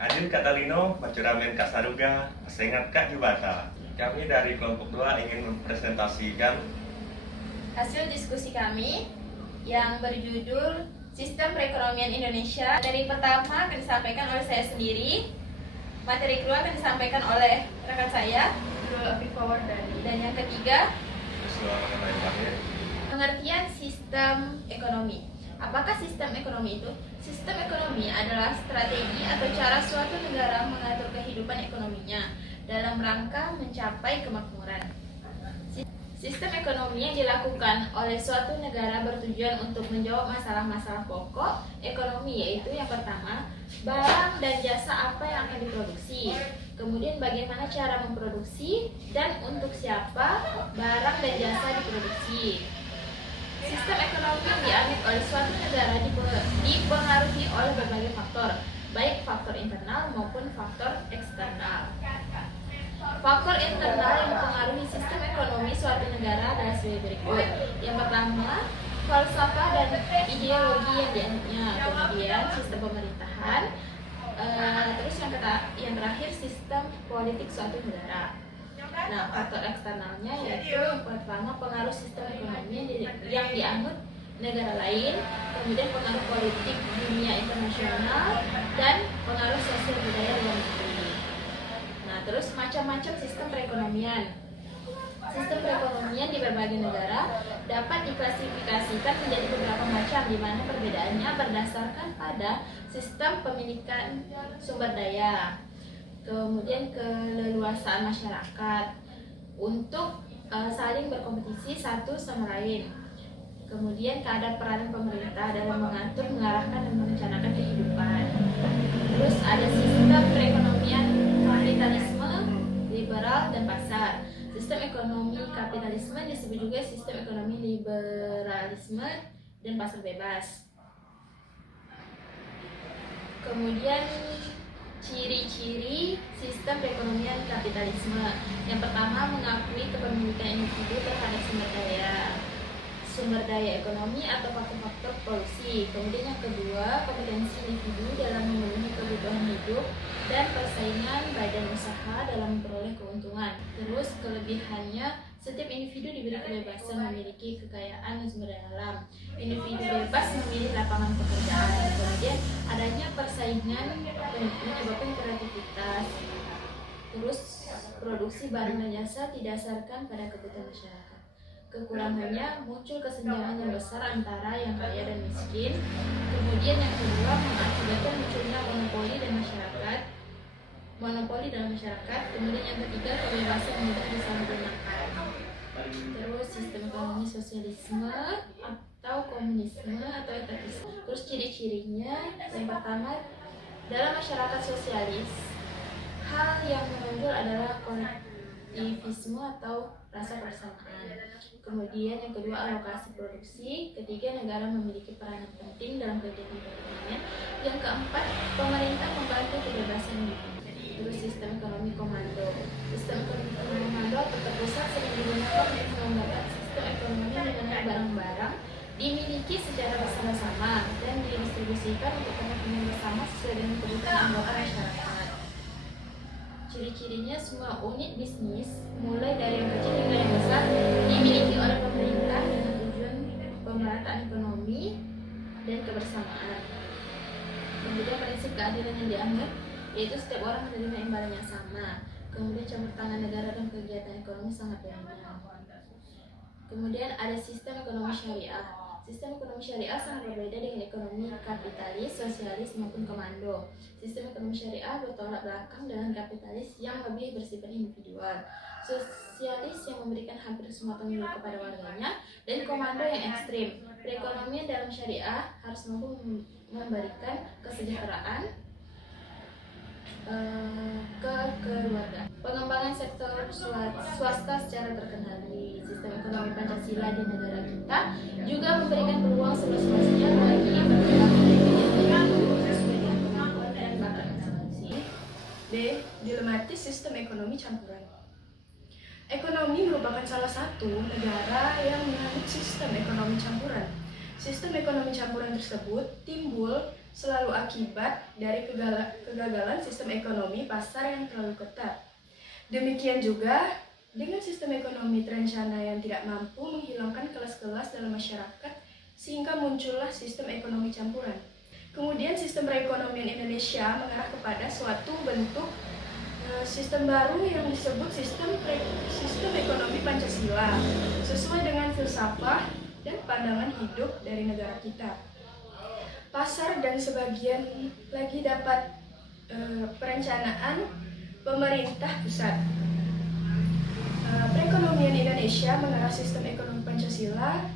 Adin Katalino, Macuramen Kasaruga, Sengat Kak Jubata. Kami dari kelompok 2 ingin mempresentasikan hasil diskusi kami yang berjudul Sistem Perekonomian Indonesia. Materi pertama akan disampaikan oleh saya sendiri. Materi kedua akan disampaikan oleh rekan saya, dan yang ketiga, pengertian sistem ekonomi. Apakah sistem ekonomi itu? Sistem ekonomi adalah strategi atau cara suatu negara mengatur kehidupan ekonominya dalam rangka mencapai kemakmuran. Sistem ekonomi yang dilakukan oleh suatu negara bertujuan untuk menjawab masalah-masalah pokok ekonomi, yaitu yang pertama, barang dan jasa apa yang akan diproduksi, kemudian bagaimana cara memproduksi, dan untuk siapa barang dan jasa diproduksi. Sistem ekonomi yang dianut oleh suatu negara dipengaruhi oleh berbagai faktor, baik faktor internal maupun faktor eksternal. Faktor internal yang mempengaruhi sistem ekonomi suatu negara adalah sebagai berikut. Yang pertama, falsafah dan ideologi yang dianutnya, kemudian sistem pemerintahan, terus yang terakhir sistem politik suatu negara. Nah, faktor eksternalnya yaitu yang pertama pengaruh sistem ekonomi yang dianut negara lain, kemudian pengaruh politik dunia internasional, dan pengaruh sosial budaya luar negeri. Nah, terus macam-macam sistem perekonomian. Sistem perekonomian di berbagai negara dapat diklasifikasikan menjadi beberapa macam, di mana perbedaannya berdasarkan pada sistem pemilikan sumber daya, kemudian keleluasaan masyarakat untuk saling berkompetisi satu sama lain, kemudian keadaan peranan pemerintah dalam mengatur, mengarahkan, dan merencanakan kehidupan. Terus ada sistem perekonomian kapitalisme, liberal, dan pasar. Sistem ekonomi kapitalisme disebut juga sistem ekonomi liberalisme dan pasar bebas. Kemudian ciri-ciri sistem perekonomian kapitalisme. Yang pertama, mengakui kepemilikan individu terhadap sumber daya ekonomi atau faktor-faktor produksi. Kemudian yang kedua, kompetensi individu dalam memenuhi kebutuhan hidup dan persaingan badan usaha dalam memperoleh keuntungan. Terus kelebihannya, setiap individu diberi kebebasan memiliki kekayaan dan sumber daya alam. Individu bebas memilih lapangan pekerjaan. Kemudian adanya persaingan menyebabkan kreativitas. Terus produksi barang dan jasa didasarkan pada kebutuhan masyarakat. Kekurangannya muncul kesenjangan yang besar antara yang kaya dan miskin. Kemudian yang kedua, mengakibatkan munculnya monopoli dalam masyarakat. Kemudian yang ketiga, kebebasan mudah disalahgunakan. Terus sistem ekonomi sosialisme atau komunisme atau etatisme. Terus ciri-cirinya, yang pertama, dalam masyarakat sosialis, hal yang menonjol adalah kolektivisme atau rasa persamaan. Kemudian yang kedua, alokasi produksi. Ketiga, negara memiliki peranan penting dalam kegiatan perekonomian. Yang keempat, pemerintah membantu kebebasan individu. Terus sistem ekonomi komando. Sistem ekonomi komando atau terpusat sering digunakan untuk mengembangkan sistem ekonomi di mana barang-barang dimiliki secara bersama-sama dan didistribusikan untuk kepentingan bersama sesuai dengan kebutuhan anggota masyarakat. Ciri-cirinya, semua unit bisnis mulai dari yang kecil hingga yang besar dimiliki oleh pemerintah dengan tujuan pemerataan ekonomi dan kebersamaan. Kemudian prinsip keadilan yang dianut, yaitu setiap orang menerima imbalan yang sama. Kemudian campur tangan negara dalam kegiatan ekonomi sangat dominan. Kemudian ada sistem ekonomi syariah. Sistem ekonomi syariah sangat berbeda dengan ekonomi kapitalis, sosialis, maupun komando. Sistem ekonomi syariah bertolak belakang dengan kapitalis yang lebih bersifat individual, sosialis yang memberikan hampir semua tanggung jawab kepada warganya, dan komando yang ekstrim. Perekonomian dalam syariah harus mampu memberikan kesejahteraan ke keluarga. Pengembangan sektor swasta secara terkendali. Sistem ekonomi Pancasila di negara kita juga memberikan peluang seluas-luasnya bagi berkembang individu sesuai dengan kemampuan dan bakat masing-masing. B. Dilematis sistem ekonomi campuran. Ekonomi merupakan salah satu negara yang menganut sistem ekonomi campuran. Sistem ekonomi campuran tersebut timbul selalu akibat dari kegagalan sistem ekonomi pasar yang terlalu ketat. Demikian juga dengan sistem ekonomi terencana yang tidak mampu menghilangkan kelas-kelas dalam masyarakat sehingga muncullah sistem ekonomi campuran. Kemudian sistem perekonomian Indonesia mengarah kepada suatu bentuk sistem baru yang disebut sistem ekonomi Pancasila sesuai dengan filsafat dan pandangan hidup dari negara kita. Pasar dan sebagian lagi dapat perencanaan pemerintah pusat. Perekonomian Indonesia mengarah sistem ekonomi Pancasila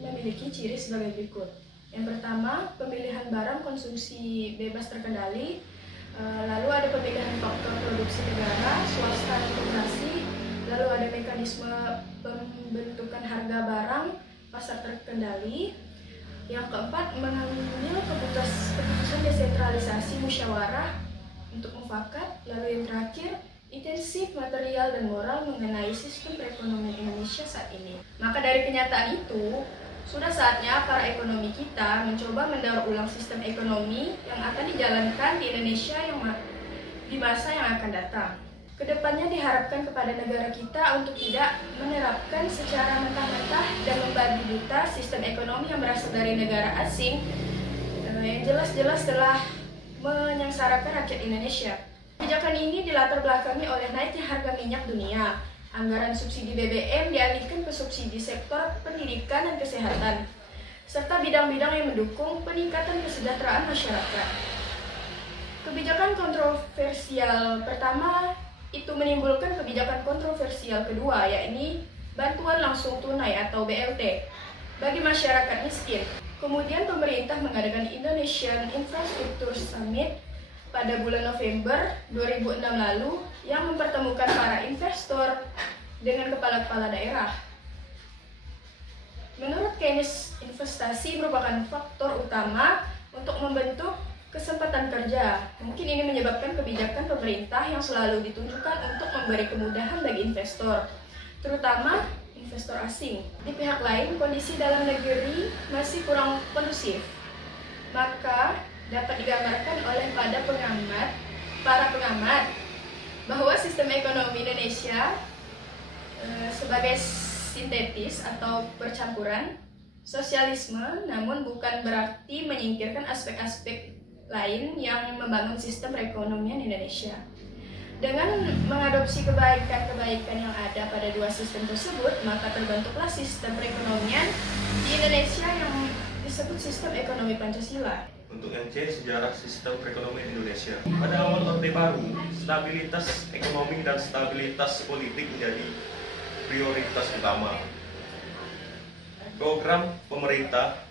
memiliki ciri sebagai berikut. Yang pertama, pemilihan barang konsumsi bebas terkendali. Lalu ada pemilihan faktor produksi negara, swasta, dan koperasi. Lalu ada mekanisme pembentukan harga barang, pasar terkendali. Yang keempat, mengambil keputusan desentralisasi musyawarah untuk mufakat. Lalu yang terakhir, intensif material dan moral mengenai sistem perekonomian Indonesia saat ini. Maka dari kenyataan itu, sudah saatnya para ekonomi kita mencoba mendaur ulang sistem ekonomi yang akan dijalankan di Indonesia di masa yang akan datang. Kedepannya diharapkan kepada negara kita untuk tidak menerapkan secara mentah-mentah dan membabi buta sistem ekonomi yang berasal dari negara asing yang jelas-jelas telah menyengsarakan rakyat Indonesia. Kebijakan ini dilatar belakangi oleh naiknya harga minyak dunia. Anggaran subsidi BBM dialihkan ke subsidi sektor pendidikan dan kesehatan, serta bidang-bidang yang mendukung peningkatan kesejahteraan masyarakat. Kebijakan kontroversial pertama itu menimbulkan kebijakan kontroversial kedua, yakni bantuan langsung tunai atau BLT bagi masyarakat miskin. Kemudian pemerintah mengadakan Indonesian Infrastructure Summit pada bulan November 2006 lalu yang mempertemukan para investor dengan kepala-kepala daerah. Menurut Keynes, investasi merupakan faktor utama untuk membentuk kesempatan kerja. Mungkin ini menyebabkan kebijakan pemerintah yang selalu ditunjukkan untuk memberi kemudahan bagi investor, terutama investor asing. Di pihak lain, kondisi dalam negeri masih kurang kondusif. Maka dapat digambarkan oleh para pengamat bahwa sistem ekonomi Indonesia sebagai sintetis atau percampuran sosialisme, namun bukan berarti menyingkirkan aspek-aspek lain yang membangun sistem perekonomian Indonesia. Dengan mengadopsi kebaikan-kebaikan yang ada pada dua sistem tersebut, maka terbentuklah sistem perekonomian di Indonesia yang disebut sistem ekonomi Pancasila. Untuk yang C, sejarah sistem perekonomian Indonesia. Pada awal Orde Baru, stabilitas ekonomi dan stabilitas politik menjadi prioritas utama. Program pemerintah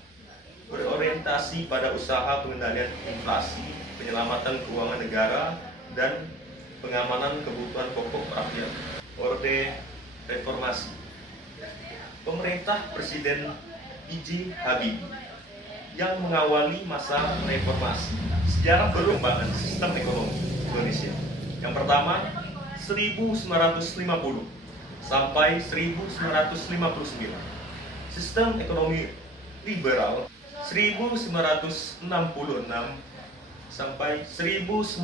berorientasi pada usaha pengendalian inflasi, penyelamatan keuangan negara, dan pengamanan kebutuhan pokok rakyat. Orde Reformasi. Pemerintah Presiden B.J. Habibie yang mengawali masa reformasi. Sejarah perkembangan sistem ekonomi Indonesia. Yang pertama, 1950 sampai 1959. Sistem ekonomi liberal 1966 sampai 1998.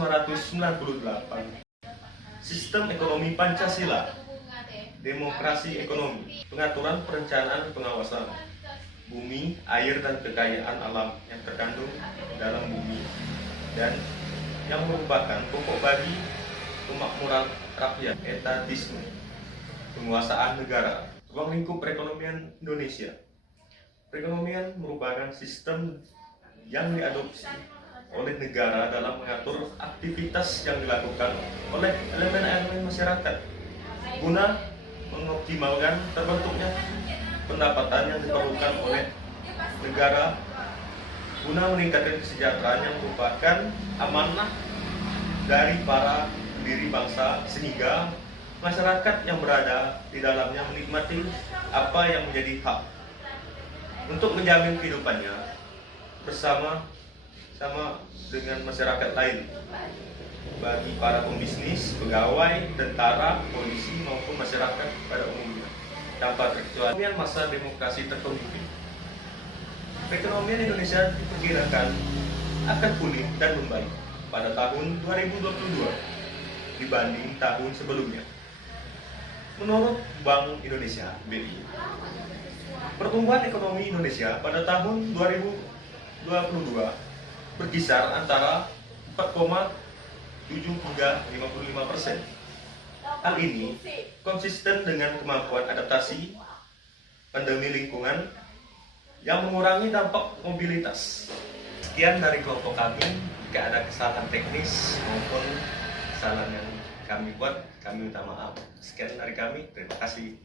Sistem ekonomi Pancasila, demokrasi ekonomi, pengaturan perencanaan pengawasan bumi, air, dan kekayaan alam yang terkandung dalam bumi dan yang merupakan pokok bagi kemakmuran rakyat, etatisme, penguasaan negara. Ruang lingkup perekonomian Indonesia. Perekonomian merupakan sistem yang diadopsi oleh negara dalam mengatur aktivitas yang dilakukan oleh elemen-elemen masyarakat guna mengoptimalkan terbentuknya pendapatan yang diperlukan oleh negara guna meningkatkan kesejahteraan yang merupakan amanah dari para pendiri bangsa, sehingga masyarakat yang berada di dalamnya menikmati apa yang menjadi hak untuk menjamin kehidupannya bersama dengan masyarakat lain. Bagi para pembisnis, pegawai, tentara, polisi maupun masyarakat pada umumnya, tanpa terkecuali masa demokrasi terpemimpin. Perekonomian Indonesia diperkirakan akan pulih dan membaik pada tahun 2022 dibanding tahun sebelumnya. Menurut Bank Indonesia (BI), pertumbuhan ekonomi Indonesia pada tahun 2022 berkisar antara 4,7 hingga 55%. Hal ini konsisten dengan kemampuan adaptasi pandemi lingkungan yang mengurangi dampak mobilitas. Sekian dari kelompok kami. Jika ada kesalahan teknis maupun kesalahan yang kami buat, kami minta maaf. Sekian dari kami, terima kasih.